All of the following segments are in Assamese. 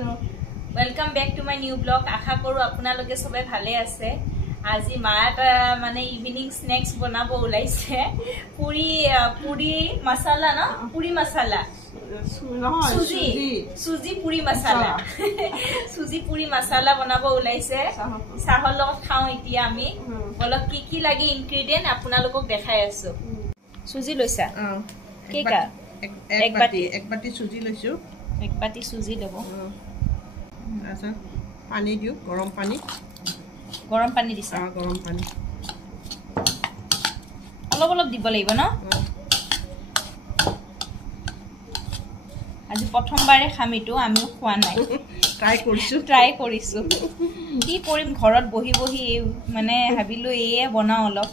Hello. Welcome back to my new blog. আশা কৰো আপোনালোকে সবে ভালে আছে। আজি মাটা মানে ইভিনিং স্ন্যাক্স বনাবো ওলাইছে। পুরি মশলা না? পুরি মশলা। সুজি পুরি মশলা। সুজি পুরি মশলা বনাবো ওলাইছে। চাহৰ লগত খাও এতিয়া আমি। বলক কি লাগি ইনগ্ৰেডিয়েন্ট আপোনালোকক দেখাই আছো। সুজি লৈছা? কেকা? এক বাটি সুজি লৈছো। এক বাটি সুজি দেব। আচ্ছা পানী দিও গৰম পানী দিছা গৰম পানী অলপ দিব লাগিব ন আজি প্ৰথমবাৰে খামিটো আমিও খোৱা নাই ট্ৰাই কৰিছো কি কৰিম ঘৰত বহি মানে ভাবিলো এয়ে বনাও অলপ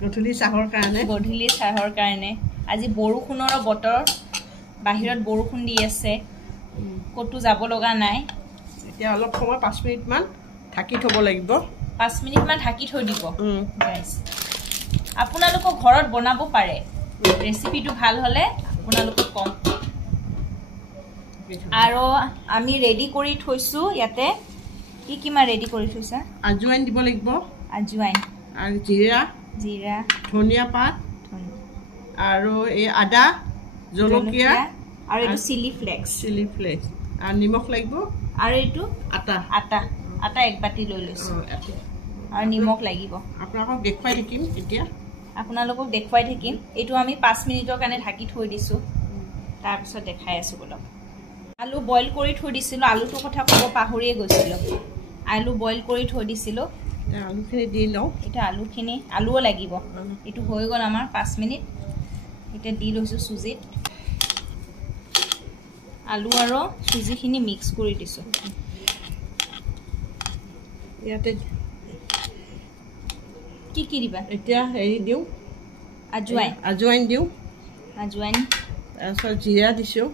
গধূলি চাহৰ কাৰণে আজি বৰষুণৰ বতৰ বাহিৰত বৰষুণ দি আছে কতো যাব লগা নাই এতিয়া অলপ সময় 5 মিনিট মান ঢাকি থব লাগিব 5 মিনিট মান ঢাকি থৈ দিব গাইস আপোনালোক ঘৰত বনাব পাৰে ৰেচিপিটো ভাল হলে আপোনালোক কম আৰু আমি ৰেডি কৰি থৈছো ইয়াতে কি মা ৰেডি কৰি থৈছা আজওয়াইন দিব লাগিব আজওয়াইন আৰু জিৰা ধনিয়া পাত আৰু এই আদা জলকীয়া আৰু এটো চিলি ফ্লেক্স আৰু নিমখ লাগিব আৰু এটো আটা এক বাটি লৈ লৈছো আৰু নিমখ লাগিব আপোনালোকক দেখুৱাই থাকিম এতিয়া এটো আমি 5 মিনিটৰ কাৰণে ঢাকি থৈ দিছো তাৰ পিছত দেখাই আছো বলক আলু বইল কৰি থৈ দিছিলো আলুটো কথা কব পাহৰিয়ে গৈছিলো আলু বইল কৰি থৈ দিছিলো আলুখিনি দি লও এটা আলুও লাগিব এটো হৈ গল আমাৰ 5 মিনিট এটা দি লৈছো সুজিত আলু আৰু সুজিখিনি মিক্স কৰি দিছো ইয়াতে কি দিবা এতিয়া হেৰি দিও আজওয়াইন দিও তাৰপিছত জিৰা দিছো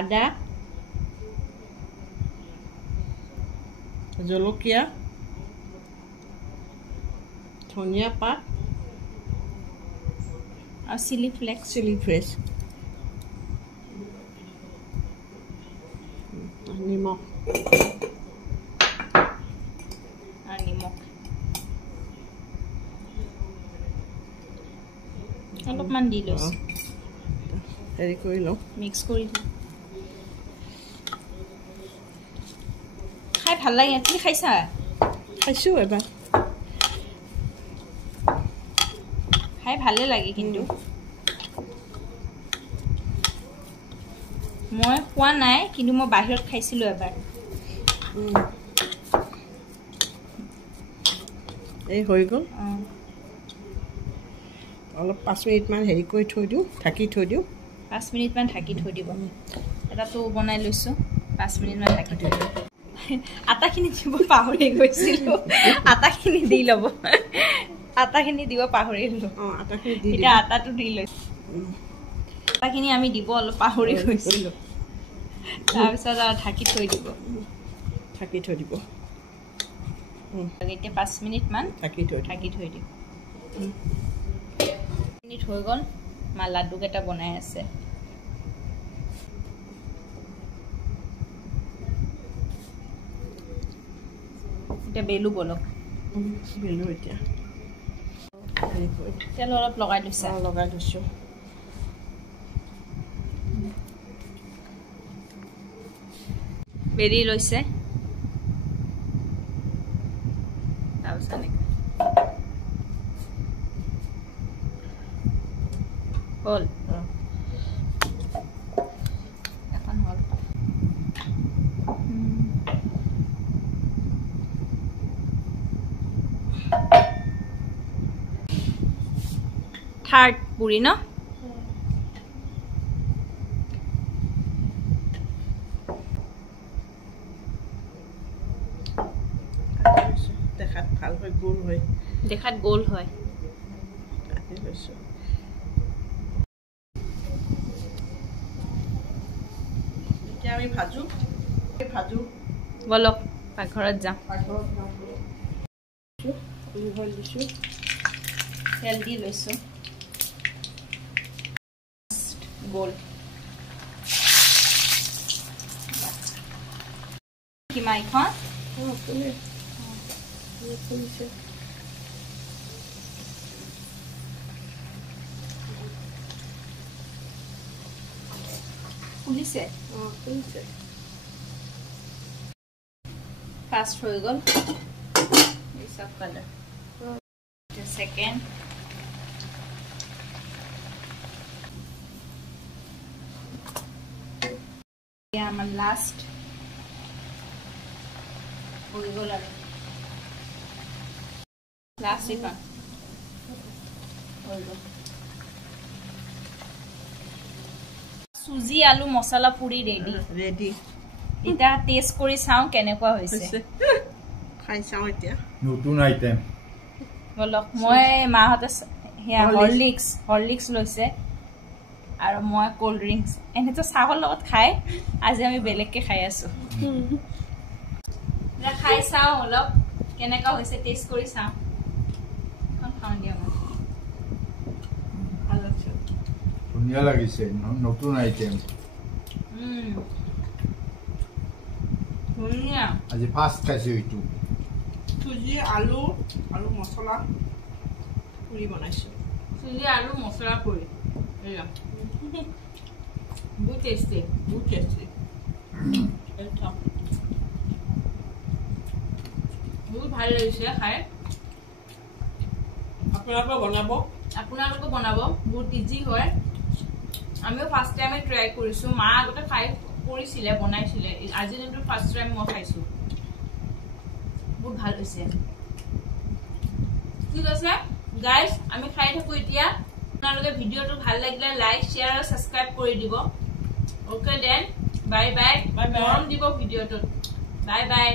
আদা জলকীয়া ধনিয়া পাত আৰু চিলি ফ্লেক্স নিমখ অলপমান দি লৈছো হেৰি কৰি লওঁ মিক্স কৰি খাই ভাল লাগে তুমি খাইছো এবাৰ খাই ভালে লাগে কিন্তু মই খোৱা নাই কিন্তু মই বাহিৰত খাইছিলো এবাৰ এই হৈ গ'ল অলপ 5 মিনিট মান হেৰি কৰি থৈ দিও ঢাকি থৈ দিও 5 মিনিট মান ঢাকি থৈ দিব এটাটো বনাই লৈছো 5 মিনিট মান ঢাকি থৈ দিব আটাখিনি দিব পাহৰি গৈছিলো আটাখিনি দি লব আটাখিনি দিব পাহৰিলো আটাখিনি দি এটা আটাটো দি লৈছো আটাখিনি আমি দিব অলপ পাহৰি গৈছিলো তাৰ পিছত ঢাকি থৈ দিব এতিয়া 5 মিনিট মান ঢাকি থৈ দিব মিনিট হৈ গল মা লাড্ডু কেটা বনাই আছে এটা বেলু বলক এতিয়া তেল অলপ লগাই দিছো বেৰি লৈছে তাৰপিছত হল এখন হল থাৰ্ড পুৰি ন দেখাত গোল হয় এতিয়া আমি ভাজো বলক পাকঘৰত যাম তেল দি লৈছো গোল কি মাইখন খুলিছে ফাৰ্ষ্ট হৈ গ'ল সব কালাৰ সেকেন্ড আমাৰ লাষ্ট হৈ গ'ল আৰু লাষ্ট এইখন হৈ গ'ল সুজি আলু মছলা পুৰি ৰেডি এতিয়া টেষ্ট কৰি চাওঁ কেনেকুৱা হৈছে খাই চাওঁ এতিয়া নতুন আইটেম বলক মই মাহঁতে হেয়া হৰলিক্স লৈছে আৰু মই কোল্ড ড্ৰিংকস এনেতো চাহৰ লগত খাই আজি আমি বেলেগকে খাই আছো না খাই চাওঁ অলপ কেনেকুৱা হৈছে টেষ্ট কৰি চাওঁ কোন খাওঁ দিয়া মই ভাল আছে ধুনীয়া লাগিছে নতুন আইটেম ধুনীয়া আজি ফাৰ্ষ্ট খাইছো এইটো চুজি আলু আৰু মছলা পুৰি বনাইছোঁ চুজি আলু মছলা পুৰি এয়া বহুত টেষ্টি বহুত ভাল লাগিছে খাই আপোনালোকে বনাব বহুত ইজি হয় আমিও ফাৰ্ষ্ট টাইমে ট্ৰাই কৰিছো মা আগতে খাই কৰিছিলে বনাইছিলে আজি কিন্তু ফাৰ্ষ্ট টাইম মই খাইছো বহুত ভাল হৈছে ঠিক আছে গাইজ আমি খাই থাকো এতিয়া আপোনালোকে ভিডিঅ'টো ভাল লাগিলে লাইক শ্বেয়াৰ আৰু সাবস্ক্ৰাইব কৰি দিব ওকে দেন বাই বাই মৰম দিব ভিডিঅ'টোত বাই বাই